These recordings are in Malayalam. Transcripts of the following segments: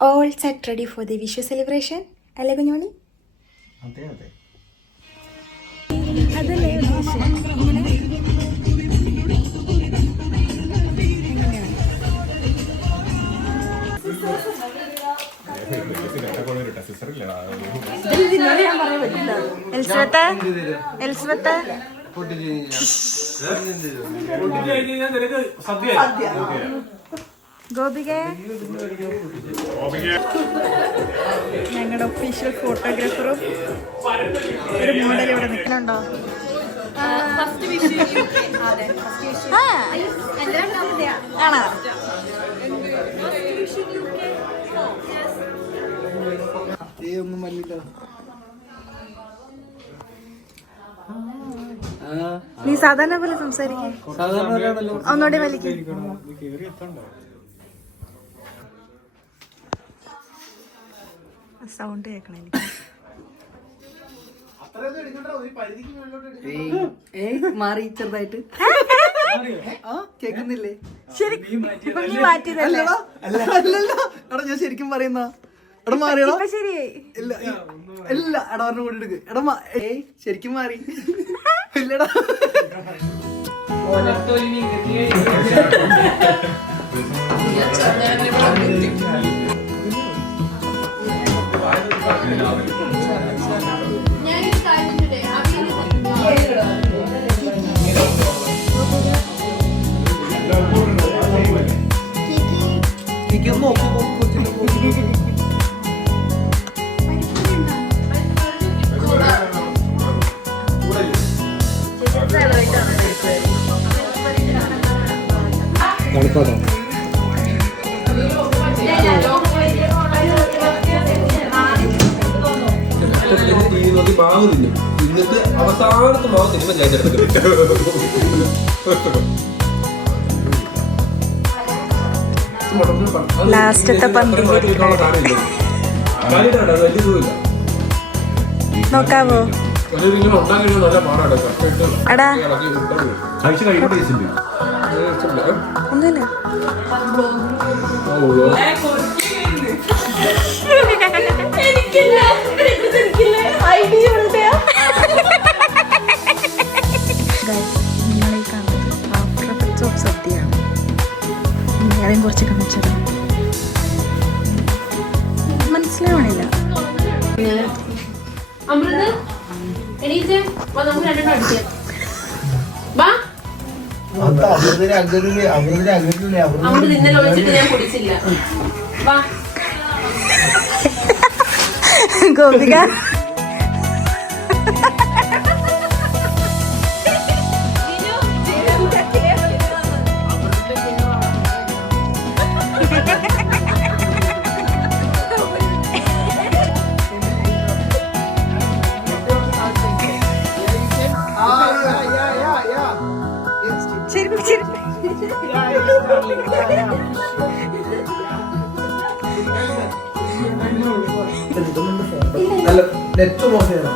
All set ready for the Vishu celebration? അല്ലേ കുഞ്ഞുമണി? അതെ അതെ. അതല്ലേ എൽസ്ബത്ത് ഗോപിക ഞങ്ങളുടെ ഒഫീഷ്യൽ ഫോട്ടോഗ്രാഫറും ഒരു മോഡൽ ഇവിടെ നിൽക്കുന്നുണ്ടോ? ആണോ? നീ സാധാരണ പോലെ സംസാരിക്കും. ഒന്നുകൂടെ വലിക്കും. സൗണ്ട് കേൾക്കണം എനിക്ക്. മാറി ചെറുതായിട്ട് കേക്കുന്നില്ലേ? മാറ്റിയതല്ലേ? എടാ ഞാൻ ശരിക്കും പറയുന്ന എടാ മാറിയടാ. ശരിയായി. ഇല്ല ഇല്ല എടാ പറഞ്ഞ കൂടി എടുക്ക്. എടാ ശരിക്കും മാറി ഇല്ലടാ. മാവ് തിന്നും. എന്നിട്ട് അവസാനത്തെ മാവ് തിന്നുമ്പോൾ ഞാൻ ലാസ്റ്റത്തെ നോക്കാവോ? എടാ ഒന്നുമില്ല. നിങ്ങളീ കാണുന്നത് ആഫ്റ്റർ എഫക്ട്സ് ഓഫ് സദ്യയാണ്. വേറെയും കുറച്ച് കാണിച്ചത് മനസ്സിലാവണില്ല. ഗോപിക നെറ്റ് മോശമാണ്.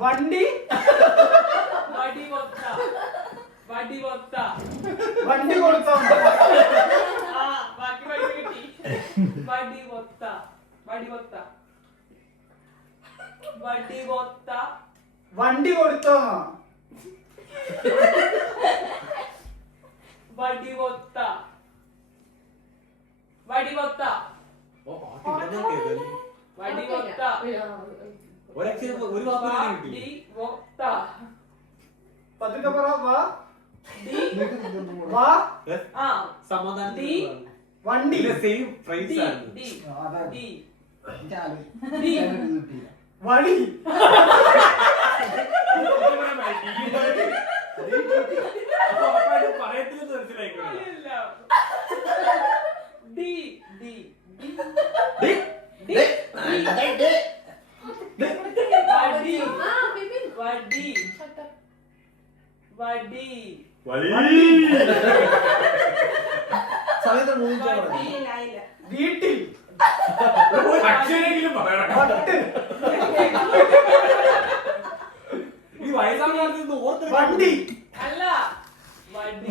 വണ്ടി വണ്ടി കൊടുത്തോ? വണ്ടി കൊടുത്തോ? പതുക്കെ പറ. വണ്ടി വഴി വടി സമയത്ത് മൂന്ന് വീട്ടിൽ വണ്ടി അല്ല വടി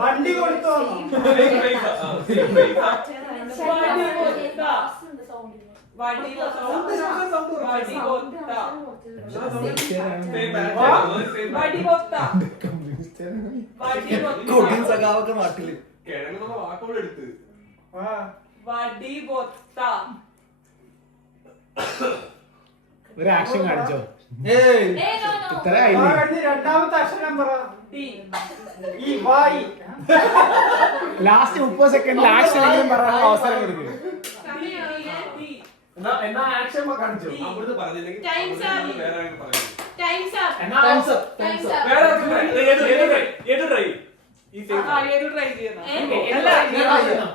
വണ്ടി കൊടുത്തോ സഖാവൊക്കെ നാട്ടില് വാക്കോടെടുത്ത് വടി ബൊത്ത ഒരു ആക്ഷൻ കാണിച്ചോ ഏയ് ഇത്ര രണ്ടാമത്തെ അക്ഷരം പറ ടി ഈ വായി ലാസ്റ്റ് 30 സെക്കൻഡിൽ ആക്ഷൻ എങ്കിലും പറയാനുള്ള അവസരം കൊടുക്കും. എന്നാ ആക്ഷൻ കാണിച്ചോ അവിടുന്ന് പറഞ്ഞില്ലെങ്കിൽ Time's up. വേറെ ആരെങ്കിലും പറയും. ടൈംസ് അപ്പ് വേറെ ഏത് ട്രൈ ഈ same try. ഏത് ട്രൈ ചെയ്യുന്ന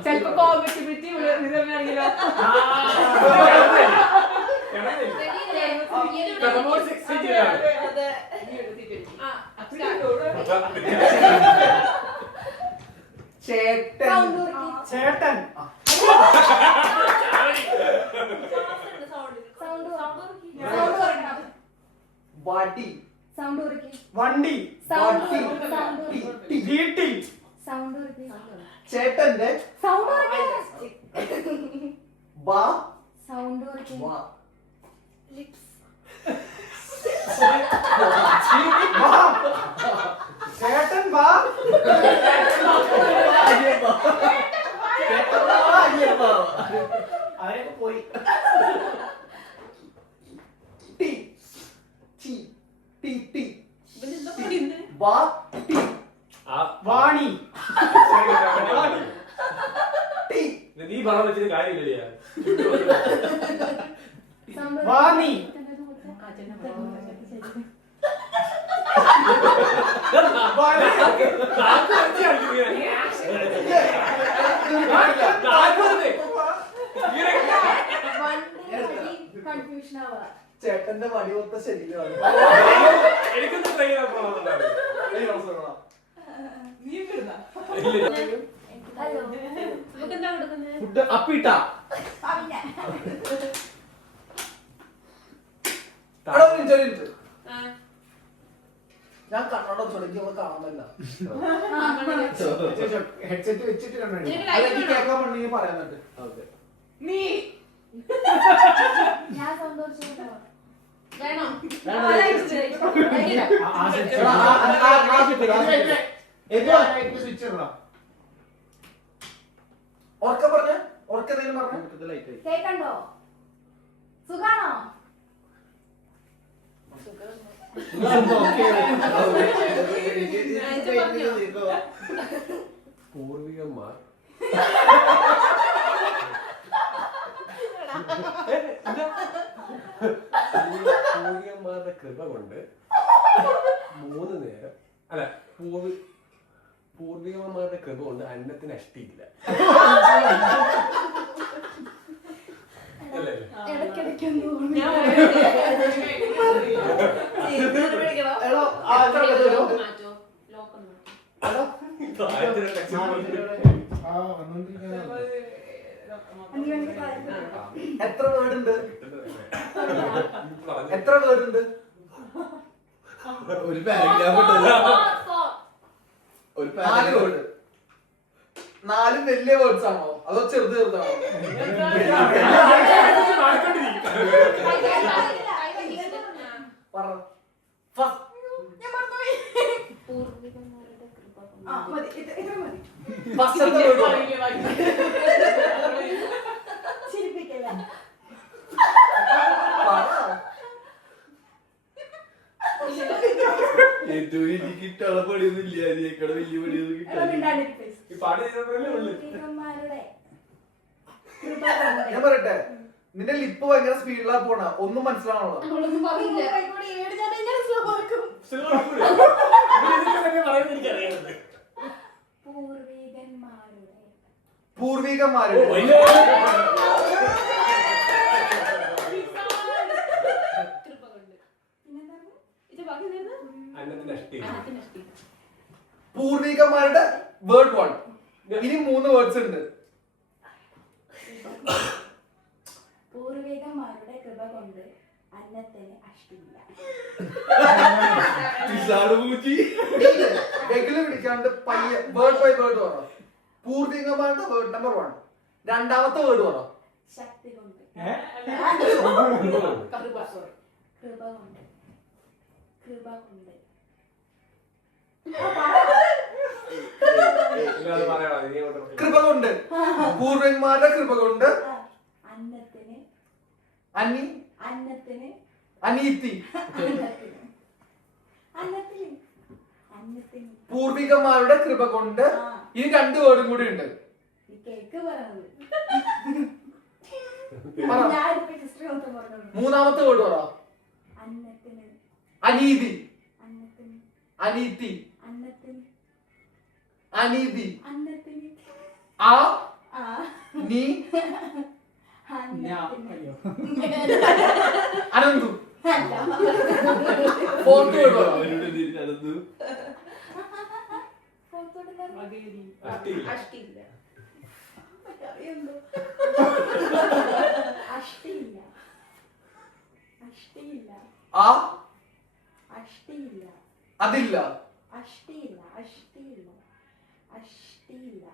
ചിലപ്പോ കോമ്പറ്റിബിലിറ്റി ഇതാണെങ്കിലോ ചേട്ടൻ വടി വണ്ടി വീട്ടിൽ ചേട്ടന്റെ വാ ചേട്ടൻ വാ അവരൊക്കെ പോയി ടി ടി ടി ടി വാ ടി വാണി ടി നീ പറയാൻ വെച്ചിട്ട് കാര്യമില്ല വാണി ചേട്ടന്റെ വടി ഒത്ത ശരീരമാണ് എനിക്കൊന്ന് ട്രൈ ചെയ്യാൻ ഫുഡ് അപ്പിട്ട ഞാൻ കണ്ണോടെ ചൊടിക്കുമ്പോ കാണുന്നില്ല ഹെഡ്സെറ്റ് വെച്ചിട്ട് കണ്ടോ അല്ലെങ്കിൽ കേൾക്കാൻ പണ്ടെങ്കിൽ പറയുന്നുണ്ട് നീ ഉറക്ക പറഞ്ഞ ഉറക്കതേലും പറഞ്ഞ കേക്കണ്ടോ സുഖാണോ പൂർവികന്മാർ പൂർവികന്മാരുടെ കൃപ കൊണ്ട് 3 നേരം അല്ല പൂർവികന്മാരുടെ കൃപ കൊണ്ട് അന്നത്തിന് അഷ്ടിയില്ല. എത്ര വേർഡ് ഒരു പാരഗ്രാഫ് 4 വലിയ വേർഡ്സ് ആണോ അതോ ചെറുതാണോ? ഏറ്റവും എനിക്ക് കിട്ടാനുള്ള പണിയൊന്നും ഇല്ല. അതിനേക്കാൾ വലിയ പണിയൊന്നും കിട്ടാൻ ഈ പാട്ട് ചെയ്തപ്പോഴല്ലേ ഉള്ളു. ഞാൻ പറയട്ടെ, നിന്റെ ലിപ്പ് ഭയങ്കര സ്പീഡിലാ പോണ, ഒന്നും മനസ്സിലാവണോ? പൂർവികന്മാരുടെ പൂർവികന്മാരുടെ വേർഡ് 1. ഇനി 3 വേർഡ്സ് ഉണ്ട്. പൂർവികന്മാരുടെ കൃപ കൊണ്ട് അന്നത്തിന് അഷ്ടില്ല. വെഗില് പിടിക്കാണ്ട് പയ്യ വേർഡ് ബൈ വേർഡ് പറ. പൂർവികന്മാരുടെ വേർഡ് നമ്പർ 1. രണ്ടാമത്തെ വേർഡ് പറ. ശക്തി കൊണ്ട്. കൃപ കൊണ്ട്. കൃപ കൊണ്ട്. കൃപ കൊണ്ട്. പൂർവികന്മാരുടെ കൃപ കൊണ്ട് അന്നത്തിന്. അന്നത്തിന്. അന്നത്തിന്. പൂർവികന്മാരുടെ കൃപ കൊണ്ട്. ഇനി 2 വേർഡും കൂടി ഉണ്ട്. കേക്ക് പറഞ്ഞത്. മൂന്നാമത്തെ വേർഡ് പറ. അന്നത്തിന്. അനീതി. അന്നത്തിന്. അനീതി. അന്നത്തിന്. അനീതി. അന്നത്തിന്. ആ നീ അനന്തു. ഫോർത്ത് വേർഡ് പറ. അഷ്ടില്ല. അഷ്ടില്ല. അഷ്ടില്ല. ആ അഷ്ടില്ല. അതില്ല. അഷ്ടില്ല. അഷ്ടില്ല. അഷ്ടില്ല.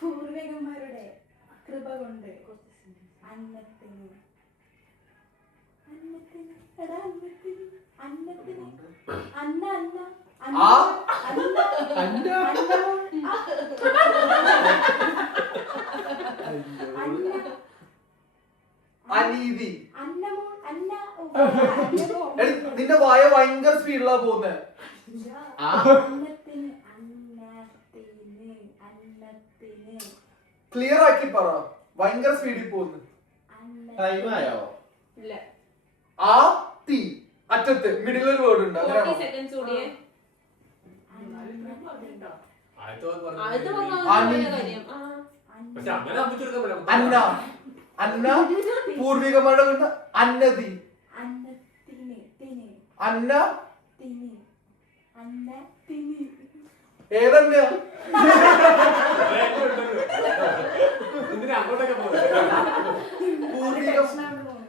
പൂർവികന്മാരുടെ കൃപ കൊണ്ട് അന്നത്തിന്. അന്നത്തിന്. എടാ അന്നത്തിന്. അന്നത്തിന്. അന്ന അന്ന അന്ന അന്ന അനീതി. അന്നമോ അന്ന. നിന്റെ വായ ഭയങ്കര സ്പീഡിലാ പോകുന്നത്. അന്നത്തിന്. അന്നത്തിന്. അന്നത്തിന്. ക്ലിയർ ആക്കി പറ. ഭയങ്കര സ്പീഡിൽ പോകുന്നു. ഇല്ല. ആ തീ അറ്റത്ത് മിഡിൽ ഒരു വേർഡ് ഉണ്ട്. 40 seconds കൂടിയേ. അന്ന. അന്ന. പൂർവികന്മാരുടെ കൊണ്ട് അന്നതി. അന്നത്തിന്. അന്ന. തിനി. അന്നത്തിന്. ഏതന്നെയാ?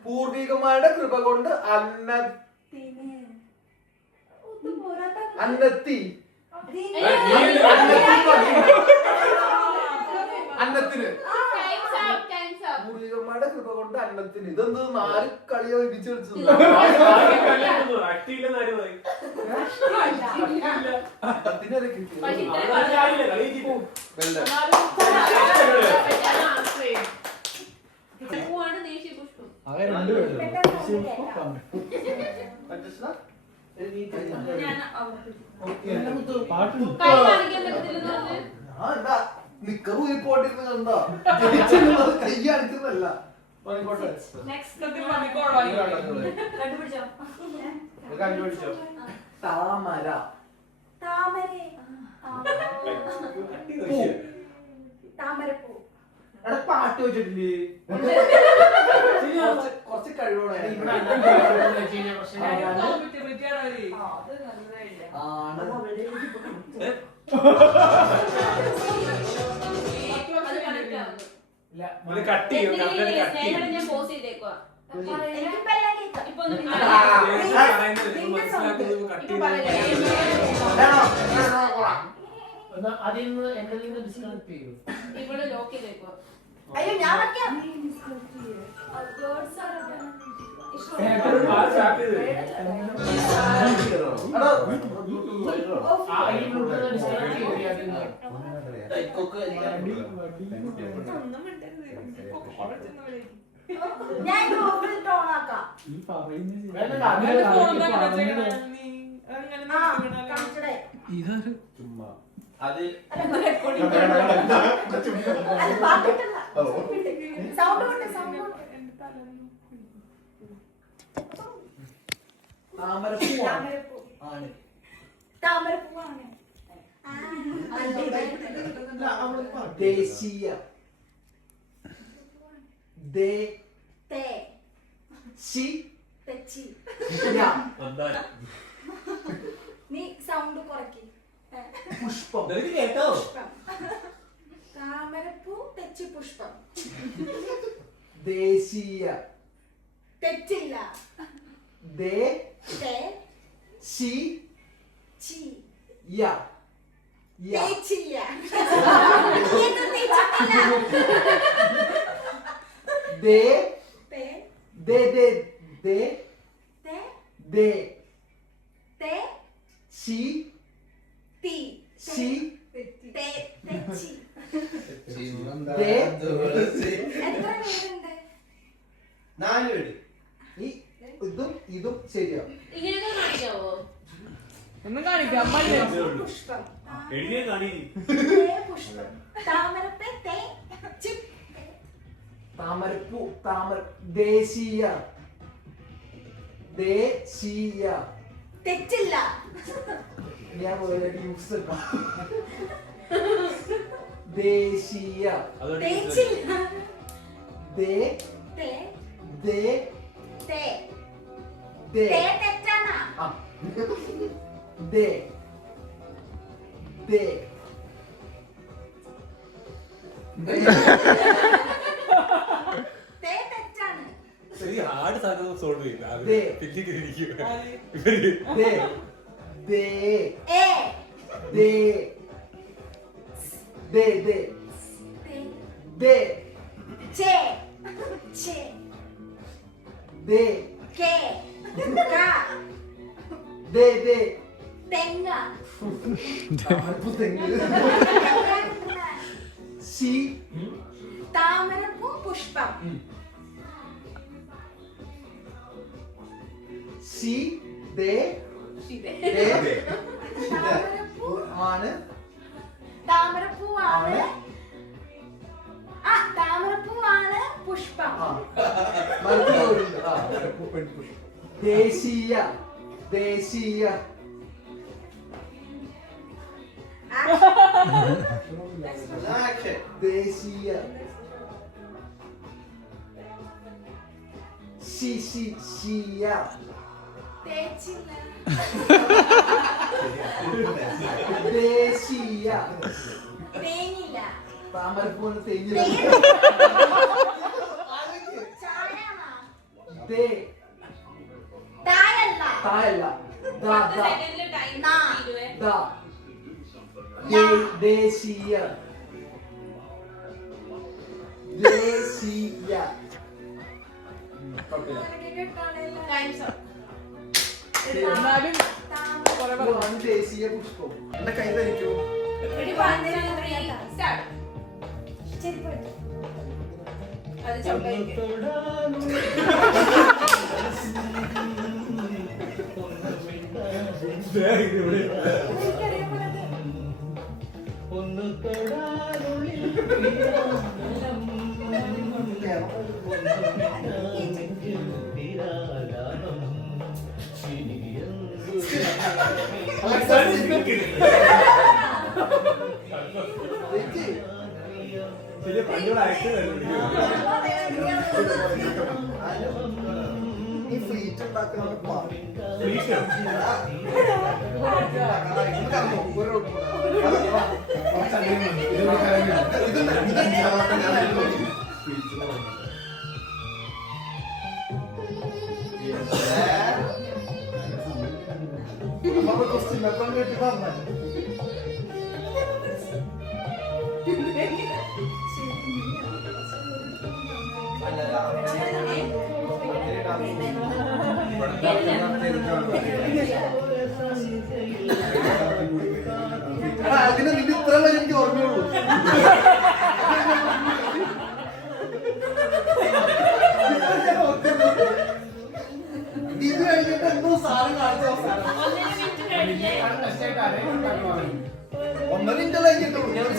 പൂർവികന്മാരുടെ കൃപ കൊണ്ട് അന്നത്തിന്. അന്നത്തി. അന്നത്തിന്. പൂർവികന്മാരുടെ കൃപ കൊണ്ട് അന്നത്തിന്. ഇതെന്ത് 4 കളിയോ ഇടിച്ചു വെച്ചത്? നിക്കറു പോട്ടിരുന്ന് കണ്ടാ കൈ അടിക്കുന്നല്ല. കണ്ടുപിടിച്ചോ. താമര. താമരേ. താമരപ്പൂ. എടാ പാട്ട് വെച്ചിട്ടില്ലേ? കുറച്ച് കഴിവോടെ ഞാൻ പോസ് ചെയ്തേക്കുവാ. ഇവിടെ ലോക്ക് ചെയ്തേക്കുവാ. അയ്യോ ഞാൻ വെക്കാം. ഞാൻ ഓണാക്കാം. താമരപ്പൂവാണ്. ദേശീയ. തെച്ചി. യാ. നീ സൗണ്ട് കുറയ്ക്ക്. പുഷ്പം. നിനക്ക് കേട്ടോ? പുഷ്പം. താമരപ്പൂ തെച്ചി പുഷ്പം. ദേശീയ. തെറ്റില്ല. ദേ തേ ശി ചി യ. യ. തേച്ചില്ല. നീയൊന്നും തേച്ചിട്ടില്ല. ദേ തേ ദേ ദേ ദേ തേ ദേ തേ ശി തീ ശി തേ തെച്ചി. ദേ എത്ര പേരുണ്ട്? 4 പേര്. ഇതും ഇതും ശരിയാ. ഇങ്ങനെയൊക്കെ കാണിക്കാവോ? ഒന്നും കാണിക്കാം മതി. പുഷ്പം. എഴുതിയ കാണി. തേ പുഷ്പം. താമരപ്പേ തേ ചി. താമരപ്പൂ താമര ദേശീയ. ദേശീയ. തെറ്റില്ല. ഞാൻ യൂസ് ദേശീയ. തേച്ചില്ല. ദേ തേ ദേ തേ ദേ തേ തെറ്റാണ്. ആ. ദേ ദേ തേ തെറ്റാണ്. ഹാർഡ് സാധനം സോൾവ് ചെയ്യും. ദേ. ഇവര് ദേ ദേ ഏ ദേ ദേ ദേ തേ ദേ ചേ ചേ ദേ കേ കാ ദേ ദേ തെങ്ങ. താമരപ്പൂ തെങ്ങ്. ശി താമരപ്പൂ പുഷ്പം. ശി ദേ ദേ താമരപ്പൂ ആണ് താമരപ്പൂവാണ്. ആ താമരപ്പൂവാണ് പുഷ്പം. ആ മറുപടി ആ ദേശീയ. ദേശീയ. ദേശീയ. ശി ശി ശിയ. തേച്ചില്ല. ദേശീയ. തേങ്ങില്ല. താമരപ്പൂവിന് തെഞ്ഞു. ചായയാണോ? ദേ തായല്ല. തായല്ല. ദാ 10 ദാ സെക്കൻഡില് ടൈം നാ. തീരുവേ. ദാ യാ. ദേശീയ. ദേശീയ. കുഴപ്പമില്ല. Time's up. എന്നാലും കുറെ പറഞ്ഞു. ഇതാണ് ദേശീയ പുഷ്പം. എന്റെ കൈ ധരിക്കൂ. Ready, 1, 2, 3, start. ചെരുപ്പെടുത്തു. അത് ചവിട്ടായിരിക്കും. എനിക്കറിയാമത്. ഈ ഫ്ലീറ്റ് ഉണ്ടാക്കുന്ന ക്വസ്റ്റ്യൻ പേപ്പർ കിട്ടി പറഞ്ഞു. അതിന് നിന്റെ ഇത്ര വരെ എനിക്ക് ഓർമ്മയുള്ളൂ. ഇത് കഴിഞ്ഞിട്ട് എന്തോ സാധനം കാണിച്ച അവസാനം 1 മിനിറ്റ് കഴിഞ്ഞിട്ടുള്ളൂ. ഞാൻ ഇത്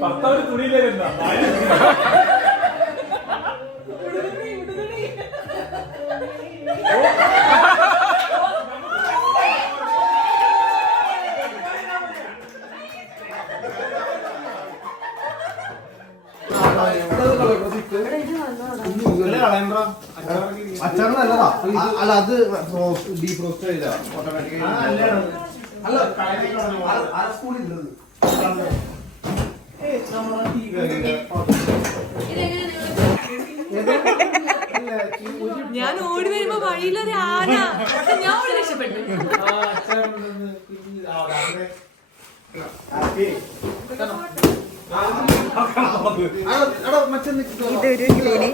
ഭർത്താവ് തുണിയിലേക്കെന്താ അച്ചാറ് നല്ലതാ അല്ല അത് ഡീഫ്രോസ്റ്റ് ചെയ്താ ഓട്ടോമാറ്റിക്കലി അല്ല ആ സ്കൂളിൽ ഞാൻ ഓടി വരുമ്പോ വഴിയിലൊരു ആന ഞാൻ ഓടി രക്ഷപ്പെട്ടു. ഇതൊരു കിളിനെ